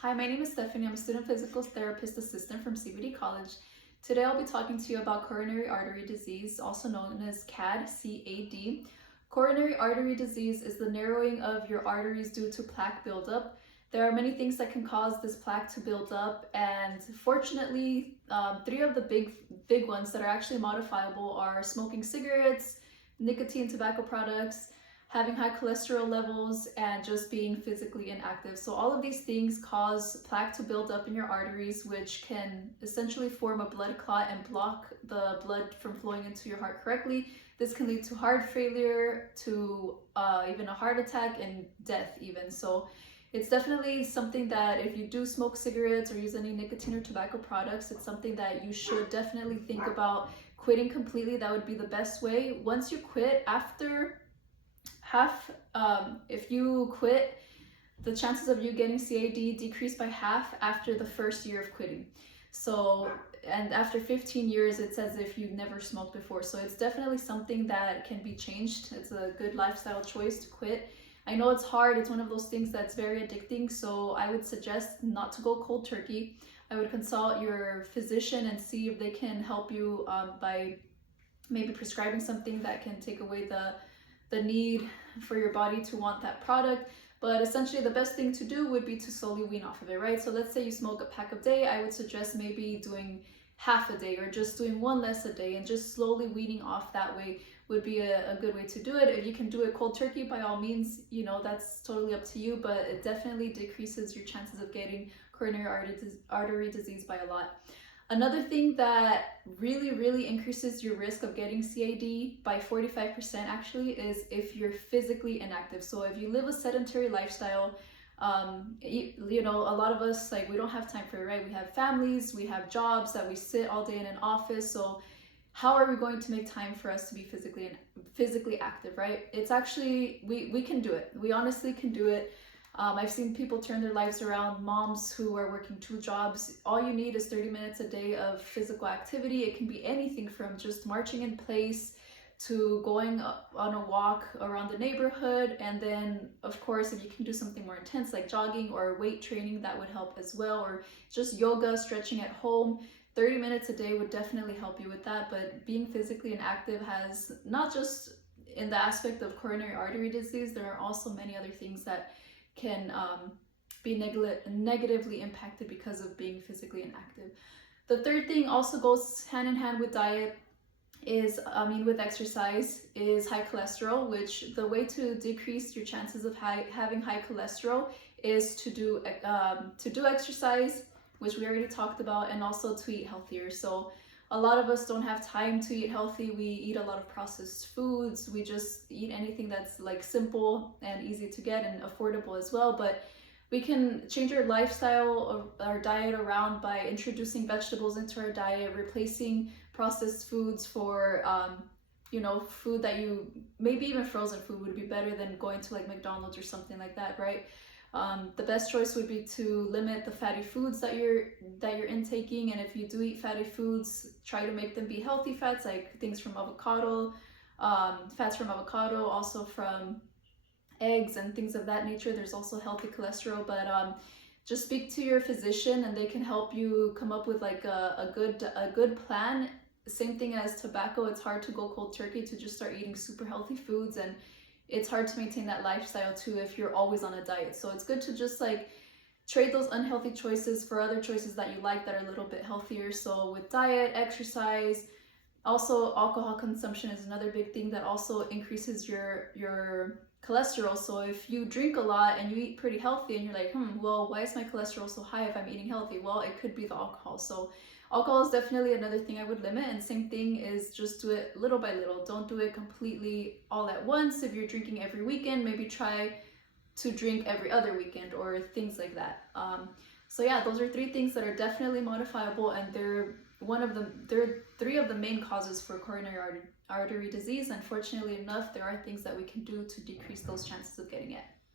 Hi, my name is Stephanie. I'm a student physical therapist assistant from CBD College. Today I'll be talking to you about coronary artery disease, also known as CAD, C-A-D. Coronary artery disease is the narrowing of your arteries due to plaque buildup. There are many things that can cause this plaque to build up, and fortunately, three of the big ones that are actually modifiable are smoking cigarettes, nicotine tobacco products, having high cholesterol levels, and just being physically inactive. So all of these things cause plaque to build up in your arteries, which can essentially form a blood clot and block the blood from flowing into your heart correctly. This can lead to heart failure, to even a heart attack, and death even. So it's definitely something that if you do smoke cigarettes or use any nicotine or tobacco products, it's something that you should definitely think about quitting completely. That would be the best way. Once you quit, if you quit, the chances of you getting CAD decrease by half after the first year of quitting. So, and after 15 years, it's as if you've never smoked before. So it's definitely something that can be changed. It's a good lifestyle choice to quit. I know it's hard. It's one of those things that's very addicting. So I would suggest not to go cold turkey. I would consult your physician and see if they can help you by maybe prescribing something that can take away the need for your body to want that product. But essentially the best thing to do would be to slowly wean off of it, right? So let's say you smoke a pack a day. I would suggest maybe doing half a day or just doing one less a day, and just slowly weaning off that way would be a good way to do it. If you can do it cold turkey, by all means, that's totally up to you, but it definitely decreases your chances of getting coronary artery disease by a lot. Another thing that really increases your risk of getting CAD by 45% actually is if you're physically inactive. So if you live a sedentary lifestyle, a lot of us, like, we don't have time for it, right? We have families, we have jobs that we sit all day in an office. So how are we going to make time for us to be physically active, right? It's actually, we can do it. We honestly can do it. I've seen people turn their lives around, moms who are working 2 jobs. All you need is 30 minutes a day of physical activity. It can be anything from just marching in place to going on a walk around the neighborhood. And then, of course, if you can do something more intense like jogging or weight training, that would help as well. Or just yoga, stretching at home. 30 minutes a day would definitely help you with that. But being physically inactive has not just in the aspect of coronary artery disease, there are also many other things that can be negatively impacted because of being physically inactive. The third thing also goes hand in hand with diet with exercise, is high cholesterol, which the way to decrease your chances of having high cholesterol is to do exercise, which we already talked about, and also to eat healthier. So a lot of us don't have time to eat healthy. We eat a lot of processed foods. We just eat anything that's like simple and easy to get and affordable as well. But we can change our lifestyle or our diet around by introducing vegetables into our diet, replacing processed foods for food that maybe even frozen food would be better than going to like McDonald's or something like that, right? The best choice would be to limit the fatty foods that you're intaking, and if you do eat fatty foods, try to make them be healthy fats, like things from avocado, fats from avocado, also from eggs and things of that nature. There's also healthy cholesterol, but just speak to your physician and they can help you come up with like a good plan. Same thing as tobacco, it's hard to go cold turkey to just start eating super healthy foods, and it's hard to maintain that lifestyle too if you're always on a diet. So it's good to just like trade those unhealthy choices for other choices that you like that are a little bit healthier. So with diet, exercise, also alcohol consumption is another big thing that also increases your cholesterol. So if you drink a lot and you eat pretty healthy and you're like, well, why is my cholesterol so high if I'm eating healthy? Well, it could be the alcohol. So alcohol is definitely another thing I would limit, and same thing is just do it little by little. Don't do it completely all at once. If you're drinking every weekend, maybe try to drink every other weekend or things like that. So yeah, those are 3 things that are definitely modifiable, and they're 3 of the main causes for coronary artery disease. Unfortunately enough, there are things that we can do to decrease those chances of getting it.